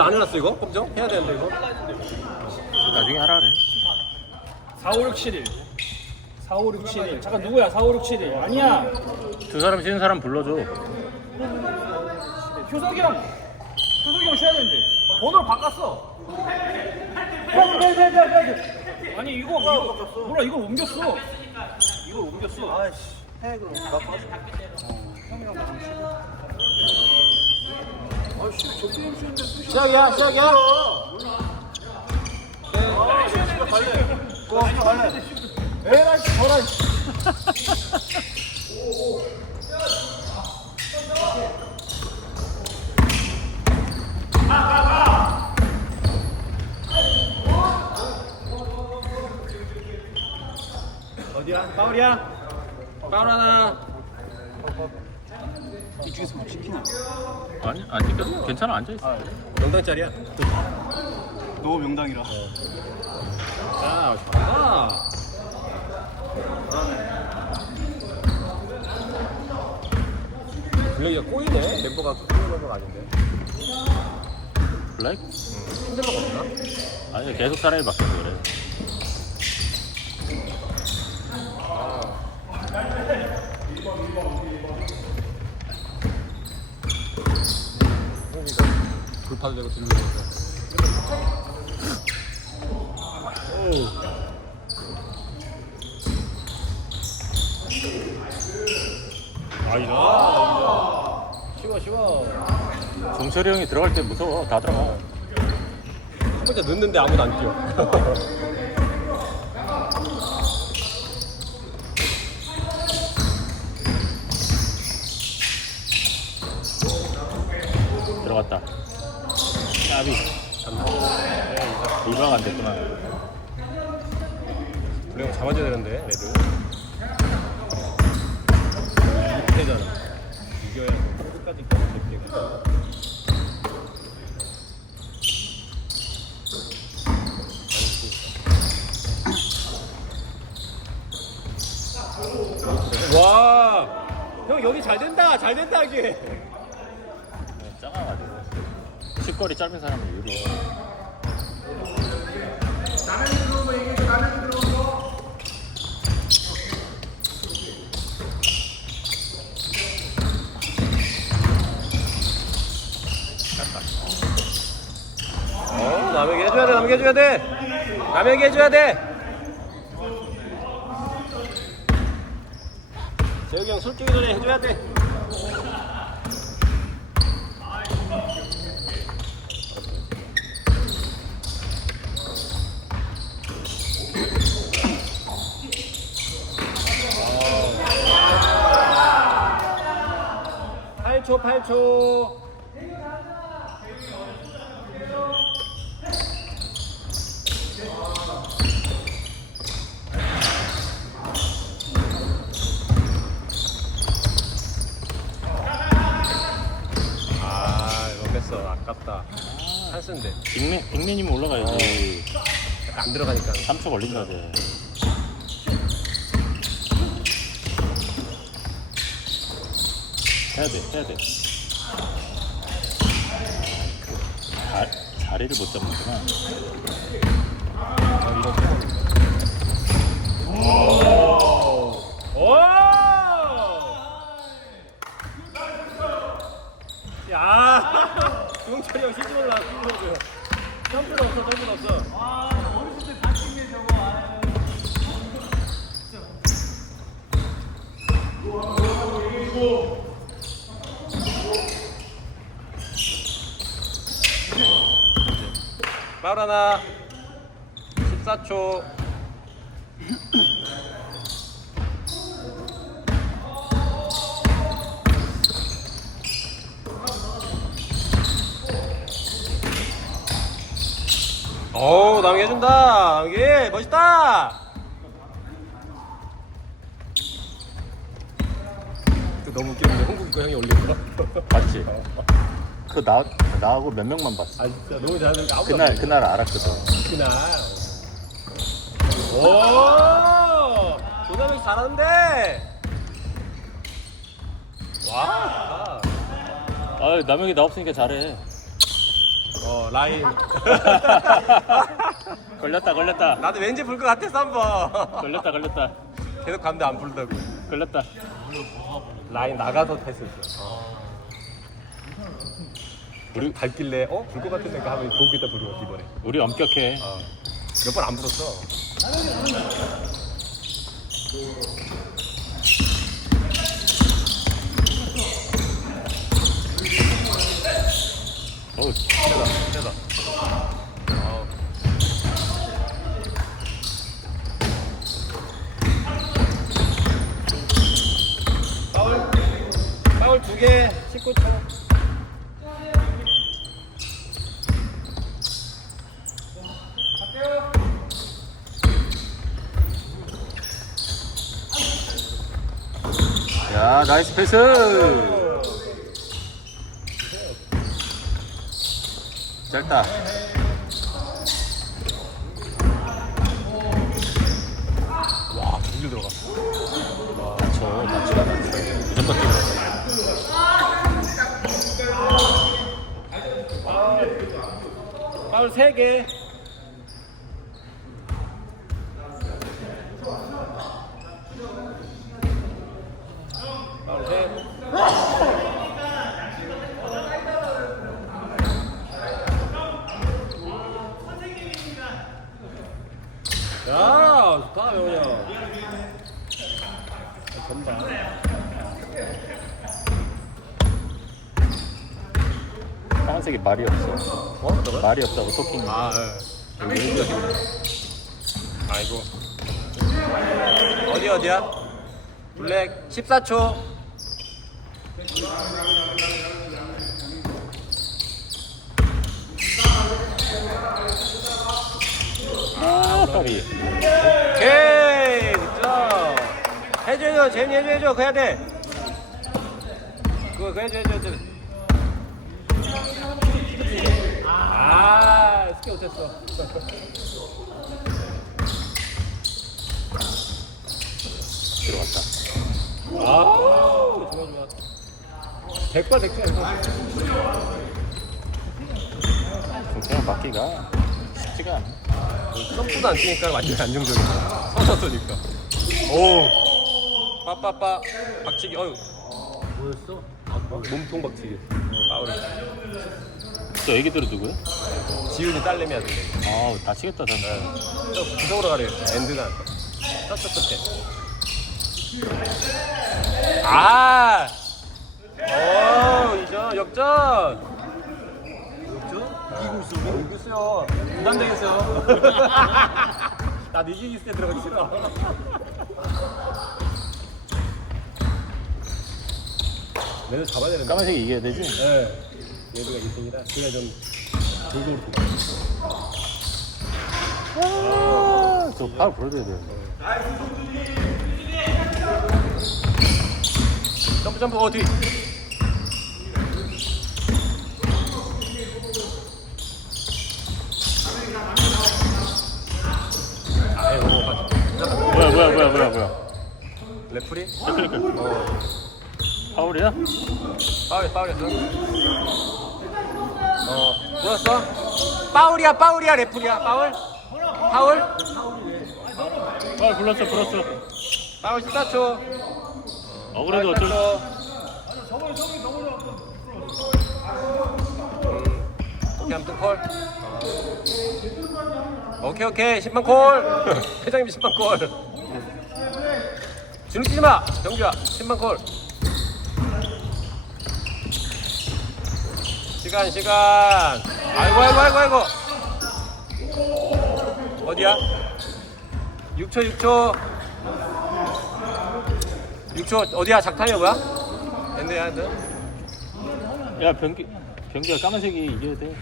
왜 안 해놨어 이거? 검정? 해야 되는데 이거? 나중에 하라 그래 4, 5, 6, 7, 1. 4, 5, 6, 7, 1. 잠깐 누구야? 4, 5, 6, 7, 1. 아니야. 두 사람 쉬는 사람 불러줘 효석이 형. 효석이 형 쉬어야 되는데. 번호를 바꿨어. 돼, 빼야 돼. 아니 이거 이거 몰라 이걸 옮겼어. 이걸 옮겼어. 아이씨 해 그럼 나 빠져 시작이야 시작이야 에라이 저라. 어디야? 파울이야? 파울 하나 이쪽에서 못 지키나? 아니 안 찍혀 괜찮아 앉아 있어 명당짜리야 너 명당이라. 야 잘한다 블레이가 꼬이네 멤버가 꼬이는 멤버가 아닌데 블랙? 힘들가 없나? 아니 계속 사람이 바뀌어서 그래 불파도 되고 들리고. 아니다. 쉬워 쉬워. 종철이 형이 들어갈 때 무서워. 다 들어가. 한 번째 넣는데 아무도 안 뛰어 들어갔다 까비 리바가 안 됐구나. 블레이가 잡아줘야 되는데 레드. 못되잖아 이겨야 끝까지 재밌게 와, 형 여기 잘 된다, 잘 된다 이게. 작아가지고. 슛거리 짧은 사람은 유리 어, 남에게 해줘야 돼, 남에게 해줘야 돼. 남에게 해줘야 돼. 재욱이 형 술주기 전에 해줘야 돼. 팔초팔초 아, 이거 뺐어. 아깝다. 한스인데. 빅맨, 빅맨이면 올라가야지 안 들어가니까. 3초 걸린다 돼 해야 돼 해야 돼 자, 자리를 못 잡는구나 아, 오! 야! 용철이 형 시즌 올라. 점프도 없어, 점프도 없어. 하나 14초 어우 남게 해준다 남게 멋있다 그 너무 웃겼는데 홍국 거 형이 올린 거? 봤지? 그 나, 나하고 몇 명만 봤어. 아 진짜? 너무 잘하는데 아무도 그날 안 그날 알았거든. 그날. 오! 조남혁 잘하는데? 와! 아 남영이 나 없으니까 잘해. 어, 어 라인. 걸렸다 걸렸다. 나도 왠지 불 것 같았어 한번. 걸렸다 걸렸다. 계속 감도 안 불다고. 걸렸다. 라인 나가서 패스했어 우리 밟길래 어? 불 것 같으니까 하면 거기다 불어 이번에. 우리 엄격해. 몇 번 안 불었어. 어우 세다 세다 아우. 파울 파울 두개 19초 야 나이스 패스. 짧다. 와 두개 들어갔어. 저 맞지가 않았어 무조건 뛰어 파울 3개 파울 3 야, 좋다, 명훈이 형. 전다. 파란색이 말이 없어 어? 어떤 말이 없다고 토킹 아, 예. 여기 거 아이고. 어디 어디야? 블랙 14초. 아 까비 오케이, 득점. 해줘, 해줘, 재미 해줘, 해줘. 그거 해야 돼. 그거, 해줘, 해줘. 아, 스키 못했어. 들어갔다 아, 좋아, 좋아. 백과 백과 그냥 맞기가 쉽지가 않아 점프도 안 뛰니까 완전 안정적이야. 서서 쏘니까. 오. 빠빠빠. 박치기. 어유. 뭐였어? 몸통 박치기. 파울이. 저 애기들은 누구야? 지훈이 딸내미야 돼. 아우 다치겠다 저는 저 구석으로 가래. 엔드가. 끝에. 아. 오, 이전 역전. 부담되겠어요. 나 이기기 때 들어가기 싫어. 얘를 잡아야 되는데. 까만색이 이겨야 되지? 네. 얘들가 1등이라 그래야 좀 골고루 아, 저 파울 보여줘야 되는데 점프 점프 어 뒤. 아이고 맞- 뭐야 뭐야 뭐야 뭐야 뭐야 레프리? 어 파울이야? 파울 파울이었어. 어 불었어? 파울이야 파울이야 레프리야 파울? 파울? 파울 불렀어 불렀어 파울 14초. 어 그래도 어쩔 수 오케이 아무튼 콜. 오케이 오케이 심판 콜. 회장님 심판 콜. 주눅 뛰지 마. 경규야 심판 콜. 시간 시간. 아이고 아이고 아이고 아이고. 어디야? 6초 6초. 6초 어디야 작타이어 뭐야? 엔드야 엔드. 야 변기 변기가 까만색이 이겨야 돼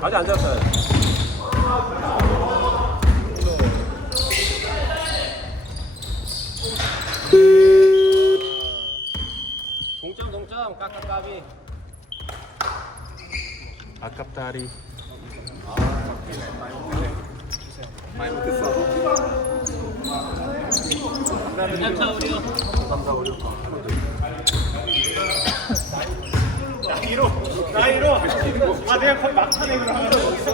아직 안 잡았어요. 동점 동점 까까까비. 아깝다리 많이 못했어. 감사합니다. 이로 나이로 아 내가 거의 막판에 그러면 이제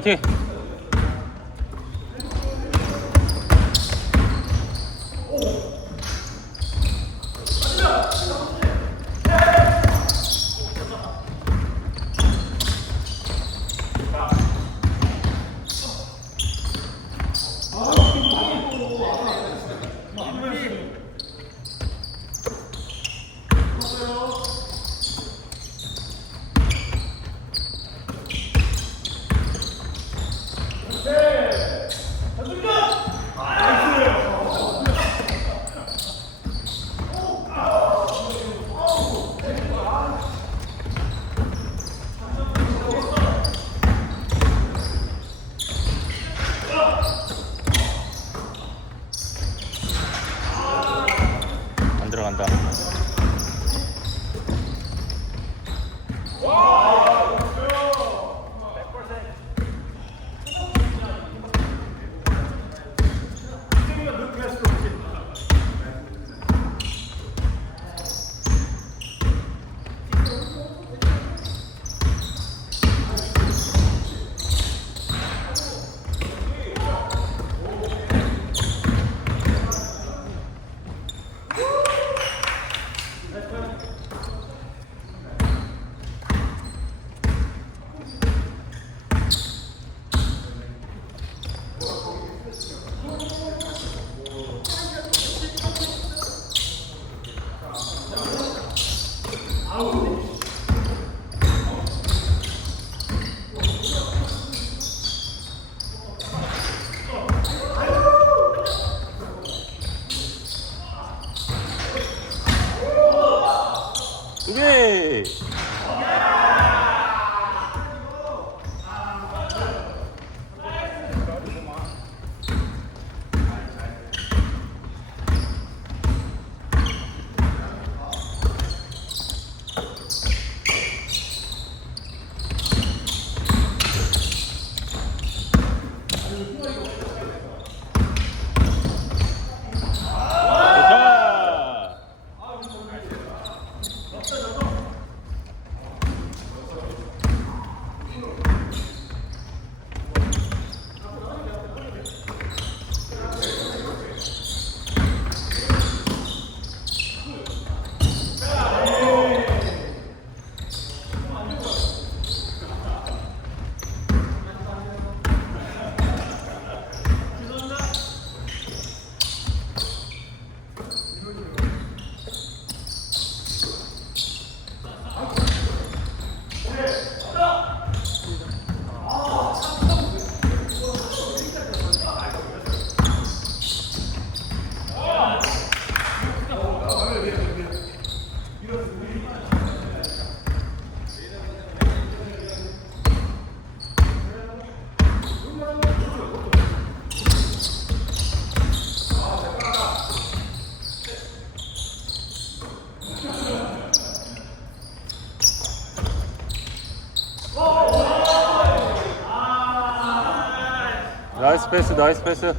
블랙 Whoa! 나이스 패스 나이스 패스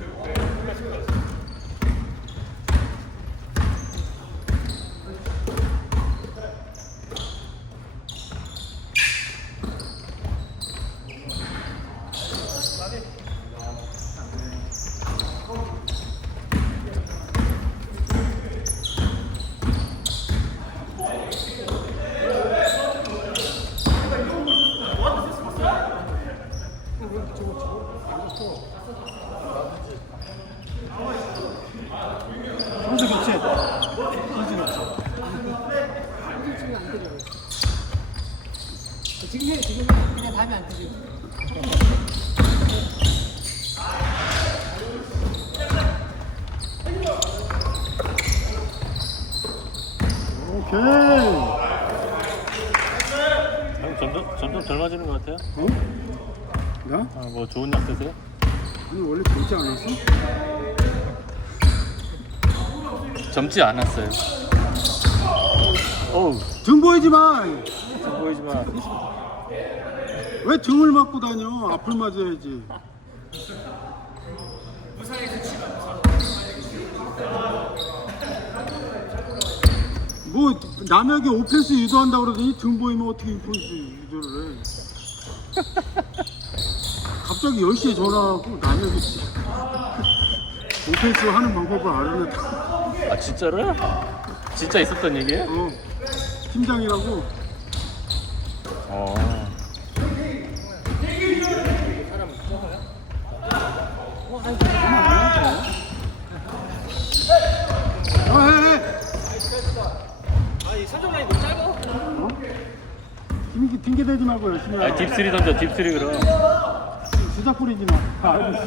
선수 교체. 선수 교체. 지금 해, 지금 해. 그냥 다음에 안 되지. 오케이. 형 점점 점점 젊어지는 것 같아요 어? 나? 아, 뭐 좋은 약 드세요? 아니 원래 젊지 않았어? 젊지 않았어요 어우 등 보이지 마. 보이지 마왜 등을 맞고 다녀? 앞을 맞아야지. 뭐 남에게 오펜스 유도한다 그러더니 등 보이면 어떻게 오펜스 유도를 해? 갑자기 10시에 전화하고 남에게 오펜스 하는 방법을 알아냈다. 아 진짜로요? 진짜 있었던 얘기예요? 어, 팀장이라고. 어 아, 해, 해. 아니 선정 라인 너무 짧아. 튕기, 튕기대지 말고 열심히 아 하라. 딥스리 던져 딥스리 그럼 수작 뿌리지 마. 있어.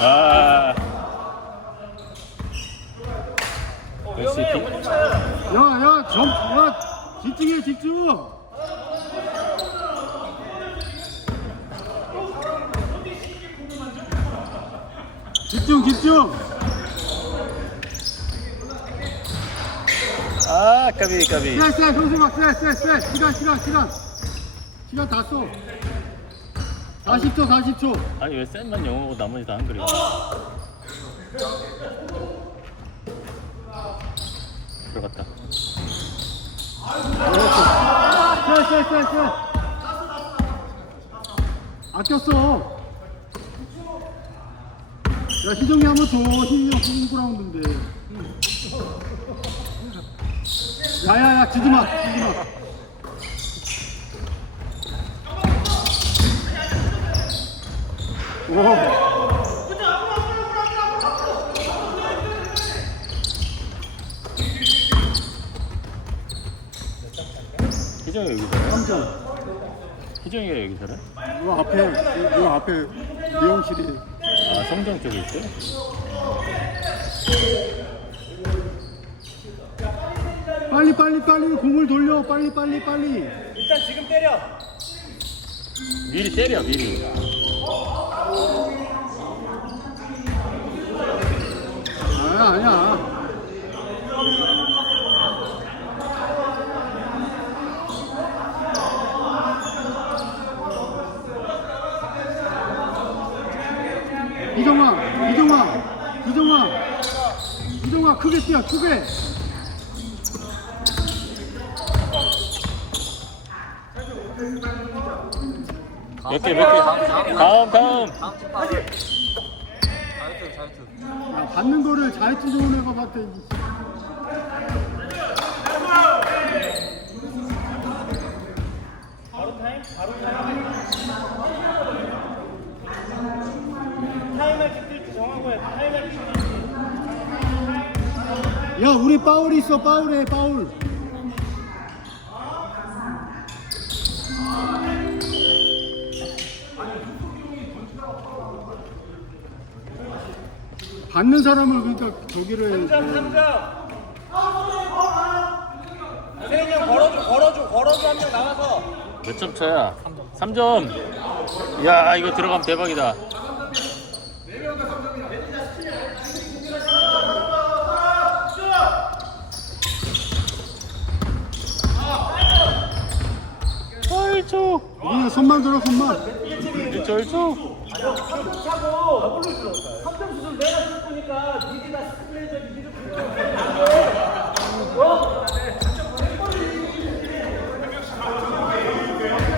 아 역시 딥, 야, 야, 점, 야, 집중해, 집중. 집중, 집중. 아 까비 까비 쎄, 쎄, 형수가 쎄, 쎄, 쎄. 시간, 시간, 시간. 시간 다 써. 40초, 40초. 아니 왜 쌤만 영어고 나머지 다 한글이야 들어갔다 쎄, 쎄, 쎄, 쎄. 아꼈어. 야, 희정이 한번 줘. 희정이 형 홈그라운드인데. 야야야 지지마 지지마 오 희정이가 여기 살아? 3점 희정이가 여기 살아? 요 앞에 요 앞에 미용실이 아 성정 쪽에 있어요? 빨리 빨리 빨리 공을 돌려. 빨리 빨리 빨리. 일단 지금 때려. 미리 때려 미리. 아니야 아니야. 이정아 이정아 이정아. 이정아 크게 뛰어 크게 몇 개 몇 개? 다음 다음 야, 받는 거를 자유투 좋은 애가 봤더니 바로 타임? 바로 타임? 타임을 찍을지 정한 거야. 타임을 찍을지. 야 우리 파울이 있어. 파울해 파울 받는 사람을 그러니까 저기를 3점, 3점. 세인이 형 걸어줘, 걸어줘, 걸어줘 한 명 나와서. 몇 점 차야? 3점. 야 이거 들어가면 대박이다. 1초 우리는 손만 들어 손만. 1초 1초 차고 3점 슛을 내가 줄 거니까 다 스크린에서 니들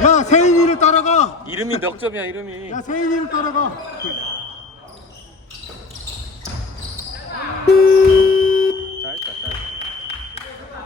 야 세인이를 따라가. 이름이 몇 점이야 이름이. 야 세인이를 따라가